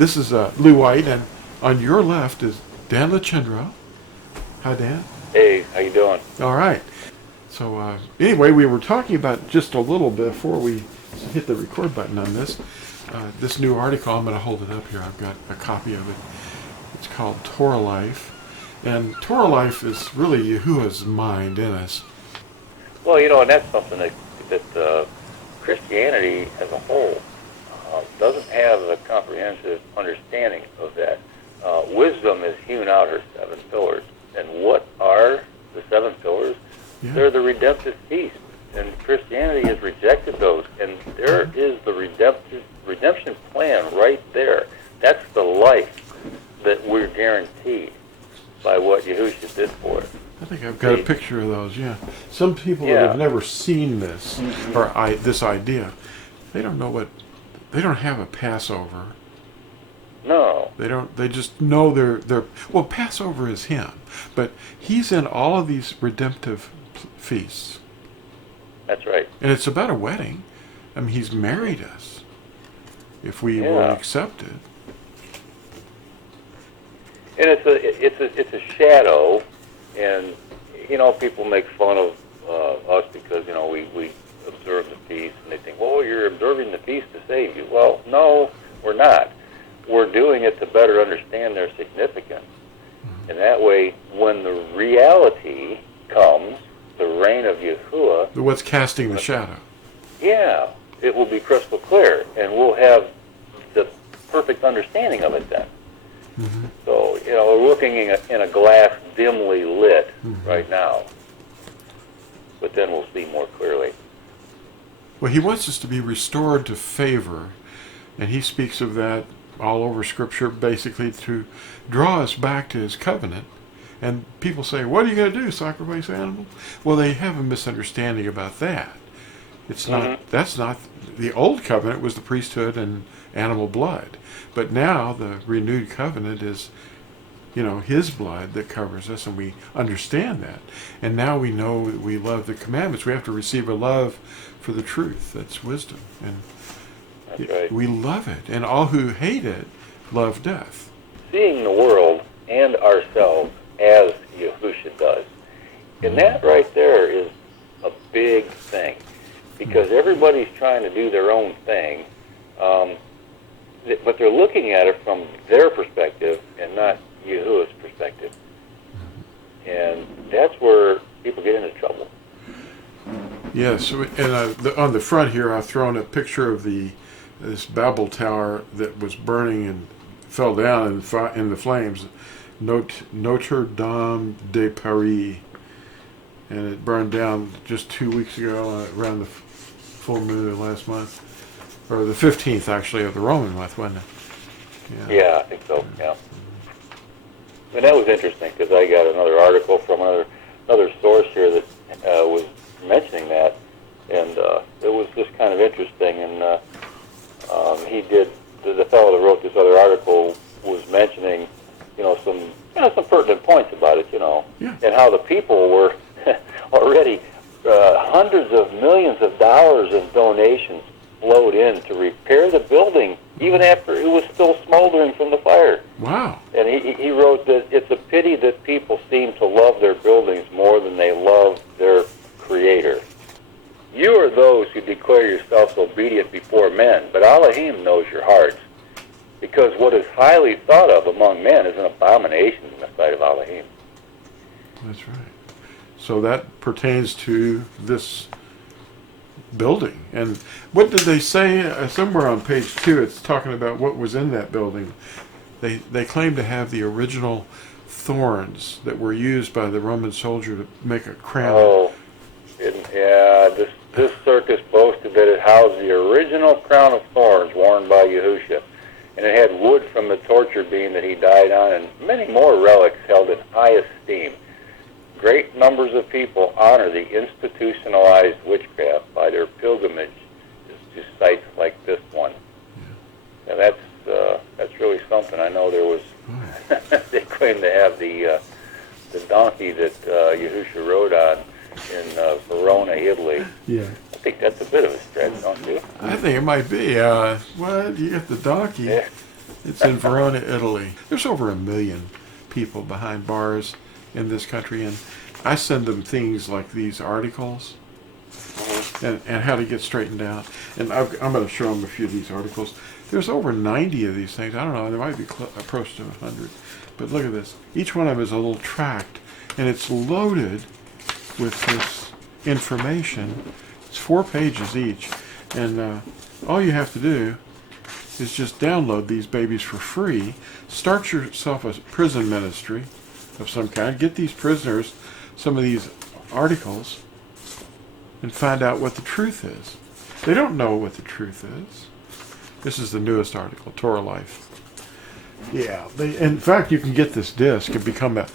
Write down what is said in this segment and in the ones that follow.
This is Lou White, and on your left is Dan Lachendro. Hi, Dan. Hey, how you doing? All right. So anyway, we were talking about just a little before we hit the record button on this new article. I'm going to hold it up here. I've got a copy of it. It's called Torah Life. And Torah Life is really Yahuwah's mind in us. Well, and that's something that Christianity as a whole doesn't have a comprehensive understanding of that. Wisdom has hewn out her 7 pillars. And what are the 7 pillars? Yeah. They're the redemptive feast. And Christianity has rejected those. And there is the redemption plan right there. That's the life that we're guaranteed by what Yahusha did for us. I think I've got a picture of those, yeah. Some people that have never seen this, or this idea, they don't know they don't have a Passover. No. They just know they're well, Passover is him, but he's in all of these redemptive feasts. That's right. And it's about a wedding. I mean, he's married us, if we will accept it. And it's a shadow, and people make fun of us because we observe the feast, and they think, well, you're observing the feast to save you. Well, no, we're not. We're doing it to better understand their significance, and that way, when the reality comes, the reign of Yahuwah, What's casting the shadow? Yeah, it will be crystal clear, and we'll have the perfect understanding of it then. Mm-hmm. So, we're looking in a glass dimly lit right now, but then we'll see more clearly. Well, he wants us to be restored to favor, and he speaks of that all over Scripture, basically to draw us back to his covenant. And people say, what are you going to do, sacrifice animals? Well, they have a misunderstanding about that. It's not. That's not. The old covenant was the priesthood and animal blood. But now the renewed covenant is, his blood that covers us, and we understand that. And now we know that we love the commandments. We have to receive a love for the truth. That's wisdom. And That's right. we love it. And all who hate it love death. Seeing the world and ourselves as Yahusha does. And that right there is a big thing, because everybody's trying to do their own thing, but they're looking at it from their perspective and not Yahuwah's perspective. And that's where people get into trouble. Yes, and on the front here, I've thrown a picture of this Babel Tower that was burning and fell down in the flames. Notre Dame de Paris, and it burned down just 2 weeks ago around the full moon of last month, or the 15th actually of the Roman month, wasn't it? Yeah, I think so. Yeah, and that was interesting because I got another article from another source here that was mentioning that, and it was just kind of interesting. And the fellow that wrote this other article was mentioning some pertinent points about it, and how the people were already hundreds of millions of dollars of donations flowed in to repair the building, even after it was still smoldering from the fire. Wow. And he wrote that it's a pity that people seem to love their buildings more than they love their Creator. You are those who declare yourselves obedient before men, but Elohim knows your hearts, because what is highly thought of among men is an abomination in the sight of Elohim. That's right. So that pertains to this building. And what did they say? Somewhere on page 2, it's talking about what was in that building. They claim to have the original thorns that were used by the Roman soldier to make a crown. Oh, this circus boasted that it housed the original crown of thorns worn by Yahusha, and it had wood from the torture beam that he died on, and many more relics held in high esteem. Great numbers of people honor the institutionalized witchcraft by their pilgrimage to sites like this one. And that's really something. I know there was they claim to have the donkey that Yahusha rode on in Verona, Italy. Yeah. I think that's a bit of a stretch, don't you? I think it might be. What? You got the donkey? Yeah. It's in Verona, Italy. There's over 1 million people behind bars in this country, and I send them things like these articles and how to get straightened out. And I'm going to show them a few of these articles. There's over 90 of these things. I don't know. There might be approach to 100. But look at this. Each one of them is a little tract, and it's loaded with this information. It's 4 pages each, and all you have to do is just download these babies for free. Start yourself a prison ministry of some kind. Get these prisoners some of these articles and find out what the truth is. They don't know what the truth is. This is the newest article, Torah Life. Yeah, in fact, you can get this disc and become an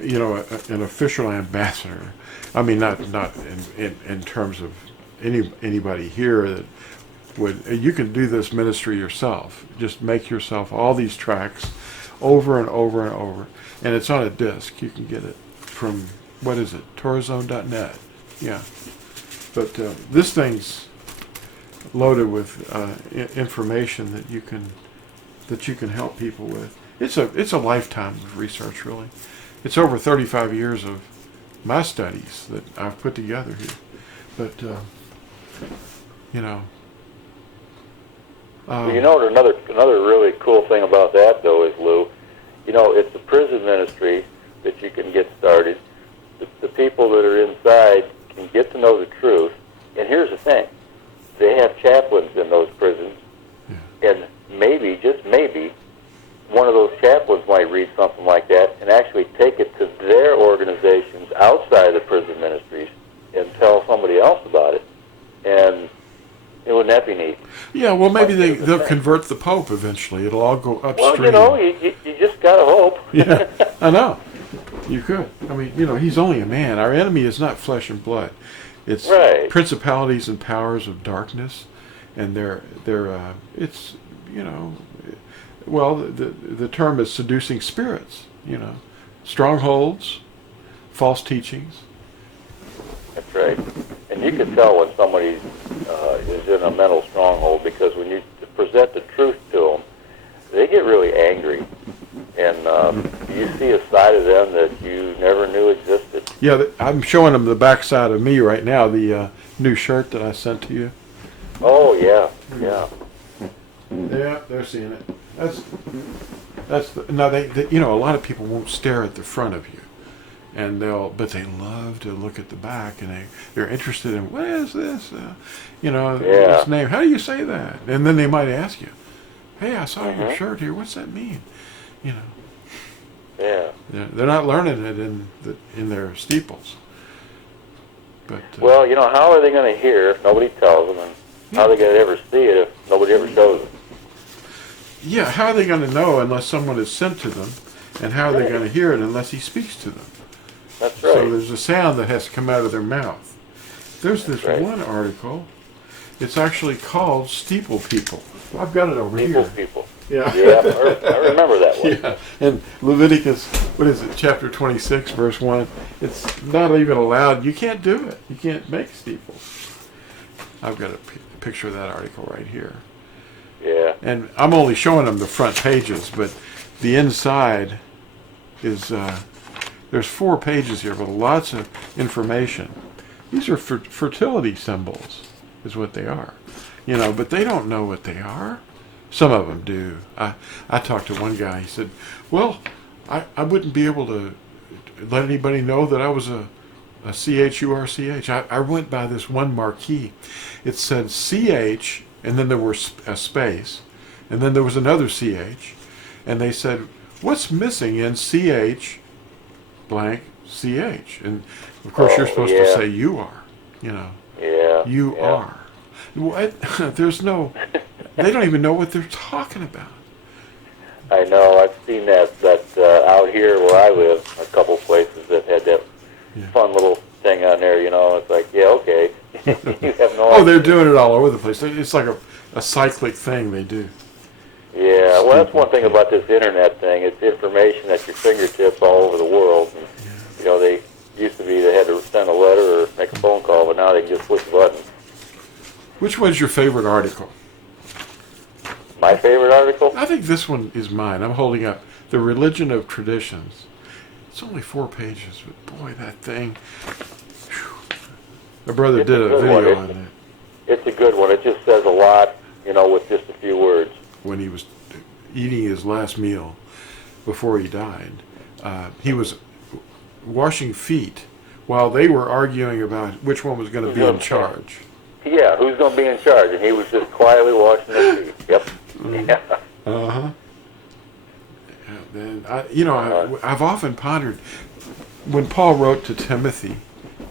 official ambassador. I mean, not in terms of anybody here that would. You can do this ministry yourself. Just make yourself all these tracks over and over and over, and it's on a disc. You can get it from, what is it, TorahZone.net. Yeah, but this thing's loaded with information that you can help people with. It's a lifetime of research, really. It's over 35 years of my studies that I've put together here. But another really cool thing about that, though, is, Lou, it's a prison ministry that you can get started. The people that are inside can get to know the truth. And here's the thing. They have chaplains in those prisons. Yeah. And maybe, just maybe, one of those chaplains might read something like that and actually take it to their organizations outside the prison ministries and tell somebody else about it. And wouldn't that be neat? Yeah, well, maybe they'll convert the Pope eventually. It'll all go upstream. Well, you just got to hope. Yeah, I know. You could. I mean, he's only a man. Our enemy is not flesh and blood. It's right. Principalities and powers of darkness, and it's, well, the term is seducing spirits, strongholds, false teachings. That's right. And you can tell when somebody is in a mental stronghold, because when you present the truth to them, they get really angry. And you see a side of them that you never knew existed. Yeah, I'm showing them the backside of me right now, the new shirt that I sent to you. Oh, yeah, yeah. Yeah, they're seeing it. Now they a lot of people won't stare at the front of you, but they love to look at the back, and they're interested in, what is this? This name. How do you say that? And then they might ask you, hey, I saw your shirt here. What's that mean? Yeah. They're not learning it in their steeples. But well, how are they going to hear if nobody tells them, and how are they going to ever see it if nobody ever shows them? Yeah, how are they going to know unless someone is sent to them, and how are they going to hear it unless he speaks to them? That's right. So there's a sound that has to come out of their mouth. There's this one article. It's actually called Steeple People. I've got it over here. Steeple People. Yeah. Yeah, I remember that one. Yeah, and Leviticus, what is it, chapter 26, verse 1, it's not even allowed. You can't do it. You can't make steeples. I've got a picture of that article right here. Yeah. And I'm only showing them the front pages, but the inside is, there's 4 pages here with lots of information. These are fertility symbols, is what they are. But they don't know what they are. Some of them do. I talked to one guy. He said, well, I wouldn't be able to let anybody know that I was a CHURCH. I went by this one marquee. It said CH, and then there was a space, and then there was another CH, and they said, what's missing in CH blank CH? And, of course, you're supposed to say you are, Yeah. You are. What? There's no... They don't even know what they're talking about. I know. I've seen that out here where I live, a couple places that had that fun little thing on there. It's like, yeah, okay. You have no idea. They're doing it all over the place. It's like a cyclic thing they do. Yeah, well, that's one thing about this internet thing. It's information at your fingertips all over the world. And, they used to be they had to send a letter or make a phone call, but now they can just push a button. Which one's your favorite article? My favorite article? I think this one is mine. I'm holding up The Religion of Traditions. It's only 4 pages, but boy, that thing. Whew. My brother It's did a a good video one. on it It's a good one. It just says a lot, with just a few words. when he was eating his last meal before he died. He was washing feet while they were arguing about which one was going to be in charge. Yeah, who's going to be in charge? And he was just quietly washing their feet. Yep. Yeah. Uh-huh. And I've often pondered, when Paul wrote to Timothy,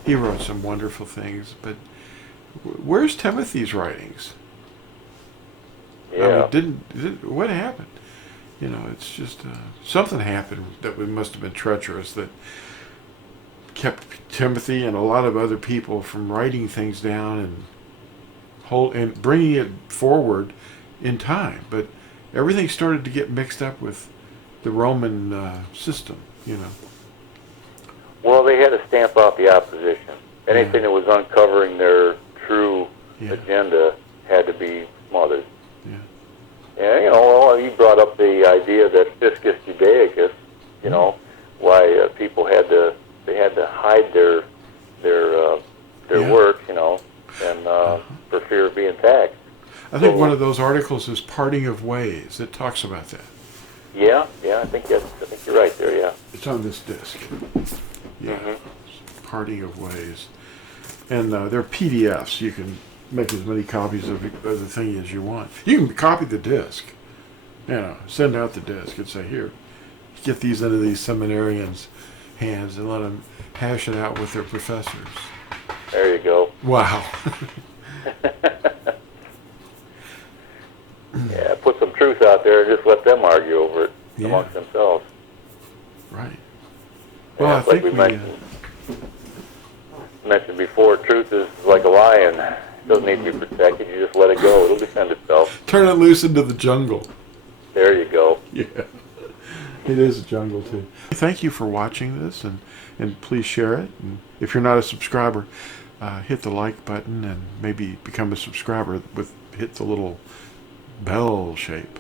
he wrote some wonderful things, but where's Timothy's writings? Yeah. I mean, what happened? It's just something happened that must have been treacherous that kept Timothy and a lot of other people from writing things down and bringing it forward in time. But everything started to get mixed up with the Roman system. Well, they had to stamp out the opposition. Anything that was uncovering their true agenda had to be smothered. Yeah. And, you brought up the idea that Fiscus Judaicus, why people had to hide their work, and for fear of being taxed. I think one of those articles is Parting of Ways. It talks about that. Yeah, I think you're right there. Yeah. It's on this disc. Yeah. Mm-hmm. Parting of Ways. And they're PDFs. You can make as many copies of the thing as you want. You can copy the disc. Send out the disc and say, here, get these into these seminarians' hands and let them hash it out with their professors. There you go. Wow. Yeah, put some truth out there and just let them argue over it amongst themselves. Right. Well, I like think we mentioned before, truth is like a lion. It doesn't need to be protected. You just let it go. It'll defend itself. Turn it loose into the jungle. There you go. Yeah. It is a jungle, too. Thank you for watching this, and please share it. And if you're not a subscriber, hit the like button and maybe become a subscriber hit the little bell shape.